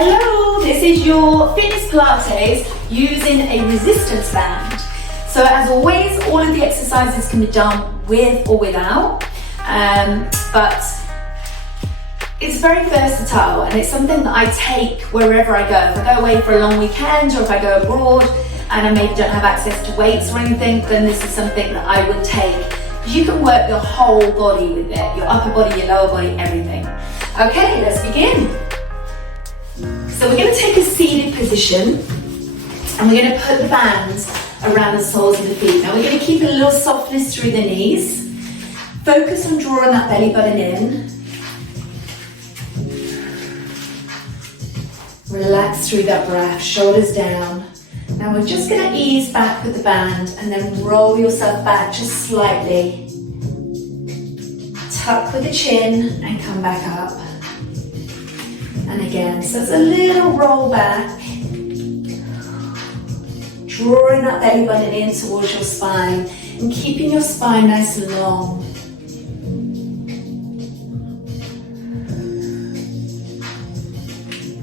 Hello, this is your fitness Pilates using a resistance band. So as always, all of the exercises can be done with or without, but it's very versatile and it's something that I take wherever I go. If I go away for a long weekend or if I go abroad and I maybe don't have access to weights or anything, then this is something that I would take. You can work your whole body with it, your upper body, your lower body, everything. Okay, let's begin. So we're going to take a seated position and we're going to put the band around the soles of the feet. Now we're going to keep a little softness through the knees. Focus on drawing that belly button in. Relax through that breath, shoulders down. Now we're just going to ease back with the band and then roll yourself back just slightly. Tuck with the chin and come back up. And again, so it's a little roll back. Drawing that belly button in towards your spine and keeping your spine nice and long.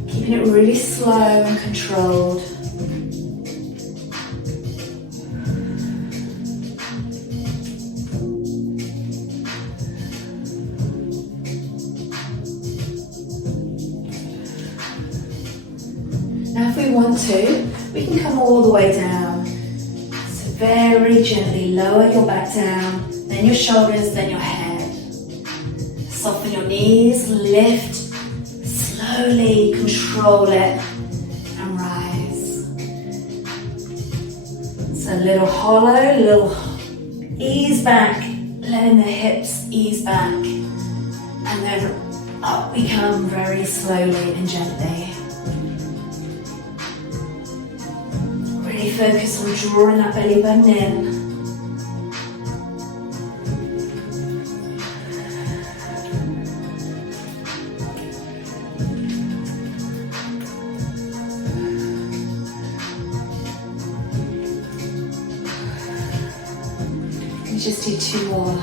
Keeping it really slow and controlled. Now if we want to, we can come all the way down. So very gently lower your back down, then your shoulders, then your head. Soften your knees, lift, slowly control it and rise. So a little hollow, a little ease back, letting the hips ease back. And then up we come very slowly and gently. Really focus on drawing that belly button in. And just do two more.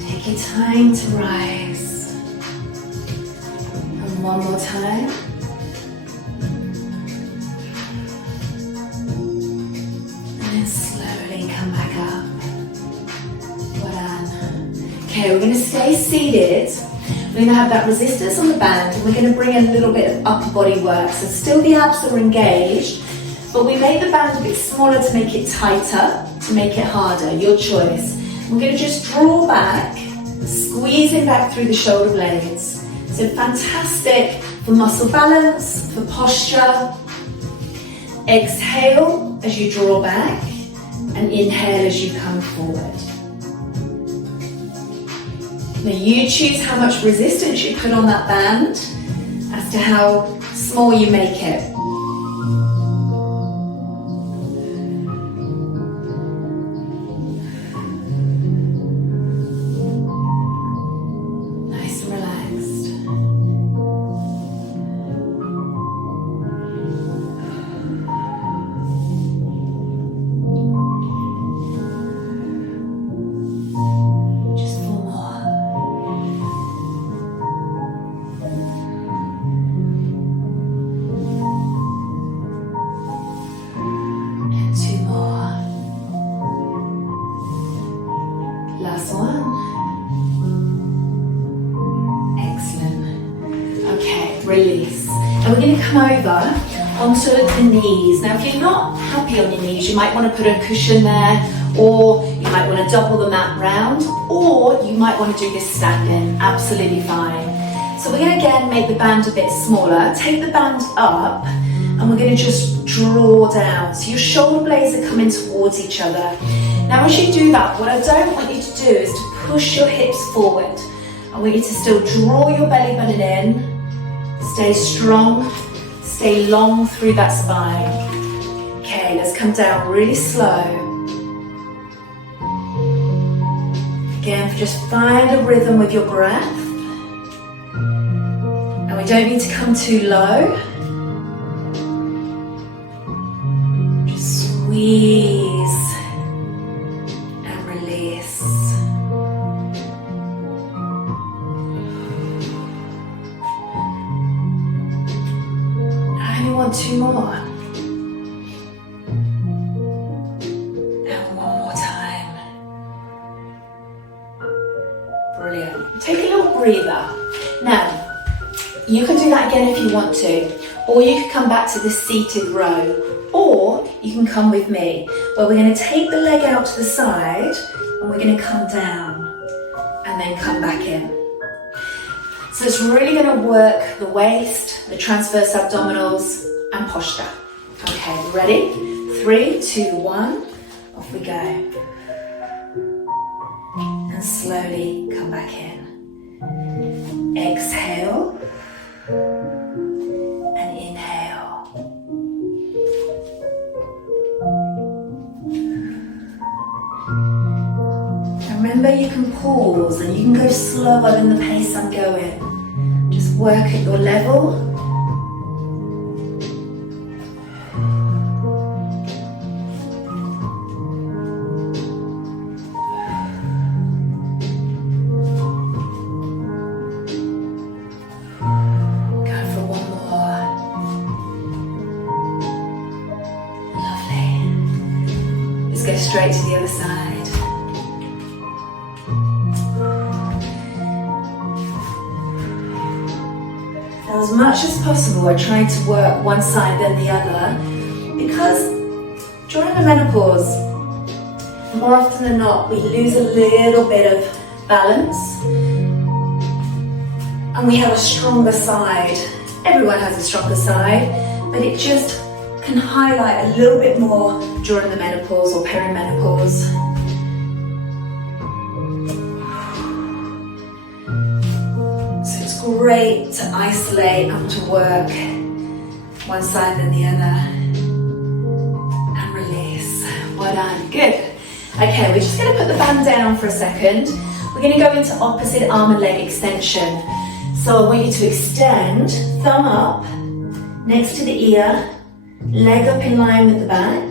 Take your time to rise. One more time. And then slowly come back up. Well done. Okay, we're going to stay seated. We're going to have that resistance on the band and we're going to bring a little bit of upper body work. So still the abs are engaged, but we make the band a bit smaller to make it tighter, to make it harder, your choice. We're going to just draw back, squeezing back through the shoulder blades. So fantastic for muscle balance, for posture. Exhale as you draw back and inhale as you come forward. Now you choose how much resistance you put on that band as to how small you make it. Last one. Excellent. Okay, release. And we're going to come over onto the knees. Now if you're not happy on your knees, you might want to put a cushion there, or you might want to double the mat round, or you might want to do this standing. Absolutely fine. So we're going to again make the band a bit smaller. Take the band up and we're going to just draw down. So your shoulder blades are coming towards each other. Now as you do that, what I don't want you to do is to push your hips forward. I want you to still draw your belly button in, stay strong, stay long through that spine. Okay, let's come down really slow. Again, just find a rhythm with your breath. And we don't need to come too low. Just squeeze and release. 2 more. And 1 more time. Brilliant. Take a little breather. Now, you can do that again if you want to, or you can come back to the seated row, or you can come with me, where we're going to take the leg out to the side and we're going to come down and then come back in. So it's really going to work the waist, the transverse abdominals and posture. Okay, ready? 3, 2, 1, off we go. And slowly come back in. Exhale. And inhale. And remember, you can pause and you can go slower than the pace I'm going. Just work at your level. Go straight to the other side. Now, as much as possible, I try to work one side then the other, because during the menopause, more often than not, we lose a little bit of balance and we have a stronger side. Everyone has a stronger side, but it just can highlight a little bit more during the menopause or perimenopause. So it's great to isolate and to work one side then the other. And release. Well done. Good. Okay, we're just going to put the band down for a second. We're going to go into opposite arm and leg extension. So I want you to extend, thumb up, next to the ear, leg up in line with the back,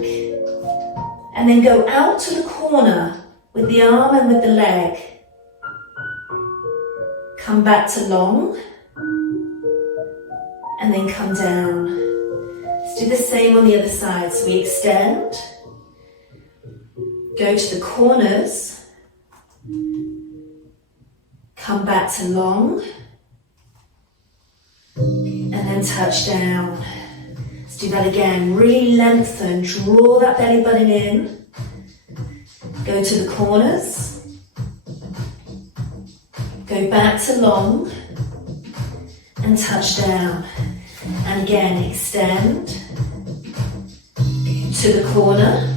and then go out to the corner with the arm and with the leg. Come back to long, and then come down. Let's do the same on the other side. So we extend, go to the corners, come back to long, and then touch down. Do that again, really lengthen, draw that belly button in, go to the corners, go back to long, and touch down. And again, extend to the corner,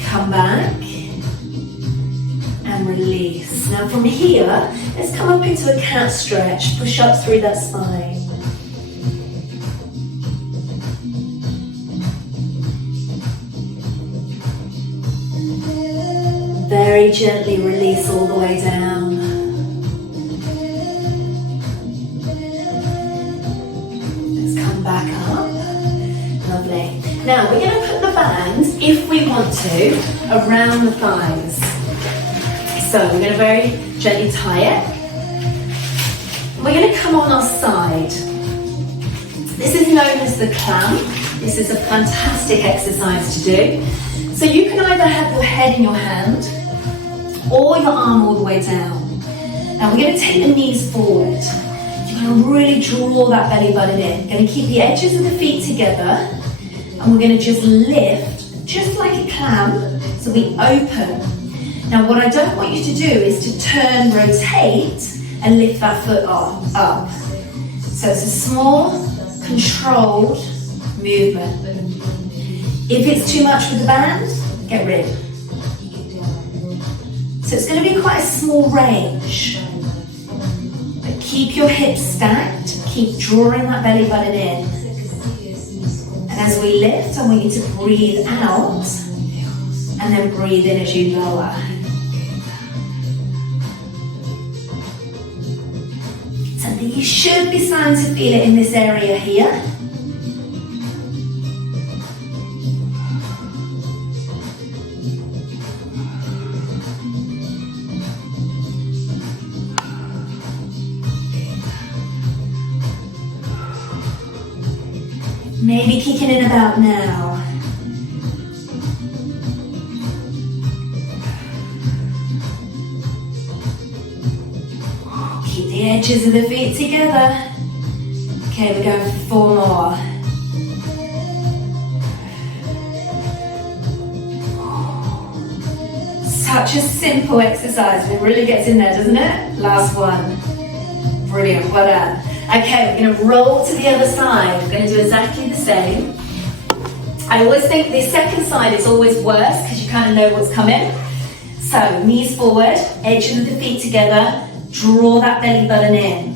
come back, and release. Now from here, let's come up into a cat stretch, push up through that spine. Very gently release all the way down. Let's come back up. Lovely. Now we're going to put the band, if we want to, around the thighs. So we're going to very gently tie it. We're going to come on our side. This is known as the clam. This is a fantastic exercise to do. So you can either have your head in your hand or your arm all the way down. Now we're going to take the knees forward. You're going to really draw that belly button in. You're going to keep the edges of the feet together, and we're going to just lift, just like a clam, so we open. Now what I don't want you to do is to turn, rotate, and lift that foot up. So it's a small, controlled movement. If it's too much with the band, get rid. So it's going to be quite a small range. But keep your hips stacked, keep drawing that belly button in. And as we lift, I want you to breathe out and then breathe in as you lower. So you should be starting to feel it in this area here. Maybe kicking in about now. Keep the edges of the feet together. Okay, we're going for 4 more. Such a simple exercise, it really gets in there, doesn't it? Last one. Brilliant, well done. Okay, we're gonna roll to the other side. We're gonna do exactly the same. I always think the second side is always worse because you kind of know what's coming. So, knees forward, edges of the feet together, draw that belly button in.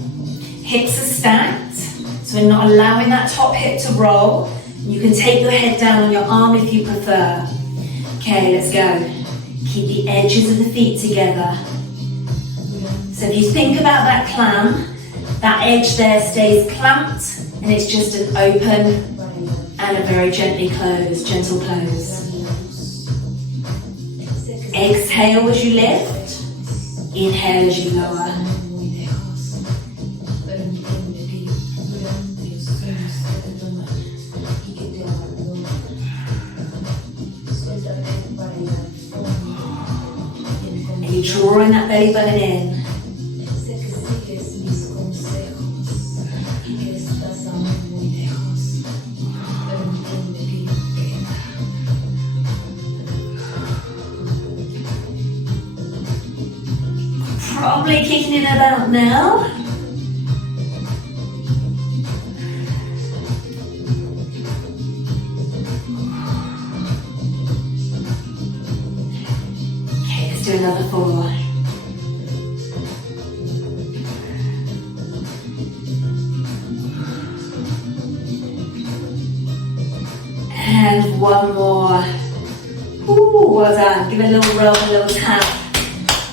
Hips are stacked, so we're not allowing that top hip to roll. You can take your head down on your arm if you prefer. Okay, let's go. Keep the edges of the feet together. So if you think about that clam, that edge there stays clamped and it's just an open and a very gently closed, gentle close. Exhale as you lift, inhale as you lower. And you're drawing that belly button in. Probably kicking in about now. Okay, let's do another 4. And 1 more. Ooh, well done. Give it a little rub, a little tap.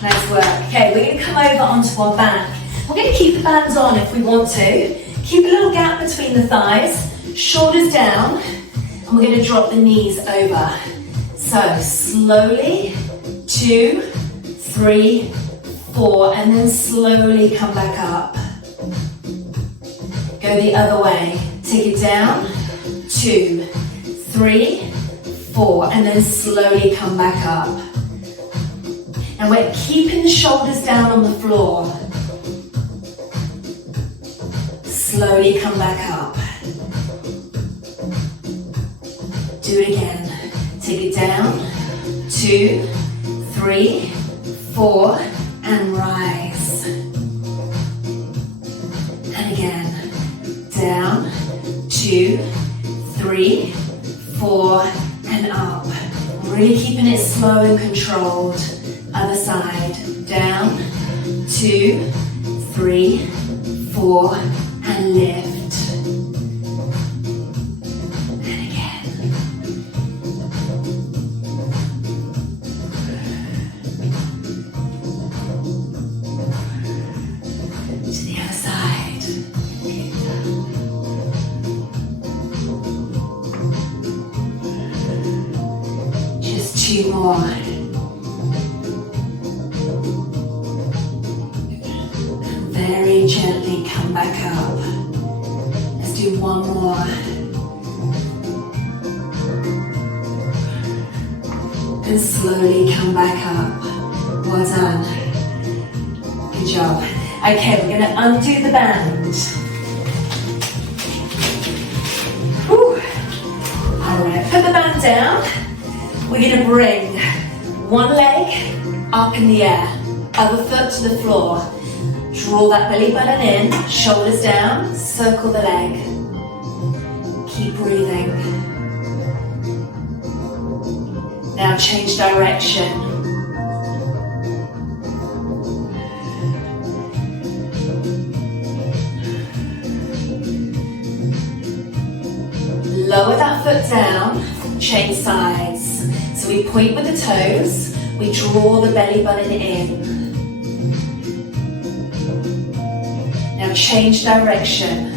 Nice work. Okay, we're going to come over onto our back. We're going to keep the bands on if we want to. Keep a little gap between the thighs, shoulders down, and we're going to drop the knees over. So slowly, 2, 3, 4, and then slowly come back up. Go the other way. Take it down, 2, 3, 4, and then slowly come back up. And we're keeping the shoulders down on the floor. Slowly come back up. Do it again. Take it down. 2, 3, 4, and rise. And again. Down. 2, 3, 4, and up. Really keeping it slow and controlled. Other side, down, 2, 3, 4, and lift. And again. To the other side. Just 2 more. Very gently come back up. Let's do 1 more. And slowly come back up. Well done. Good job. Okay, we're going to undo the band. Whew. Alright, put the band down. We're going to bring one leg up in the air, other foot to the floor. Draw that belly button in, shoulders down, circle the leg. Keep breathing. Now change direction. Lower that foot down, change sides. So we point with the toes, we draw the belly button in. Now change direction.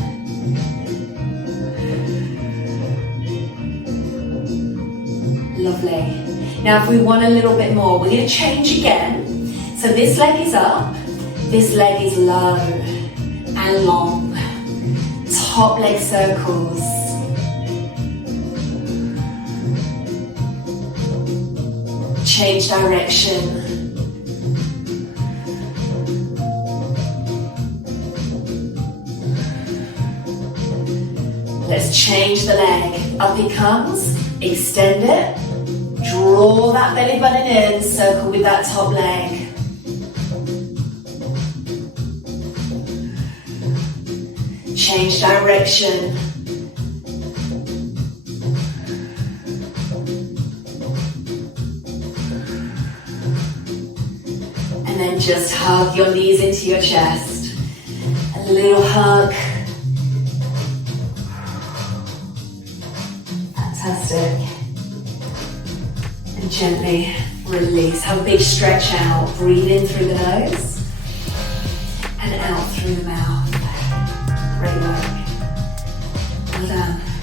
Lovely. Now if we want a little bit more, we're going to change again. So this leg is up, this leg is low and long. Top leg circles. change direction. Let's change the leg. Up it comes, extend it, draw that belly button in, circle with that top leg. Change direction. And then just hug your knees into your chest. A little hug. Fantastic. And gently release. Have a big stretch out. Breathe in through the nose and out through the mouth. Great work. Well done.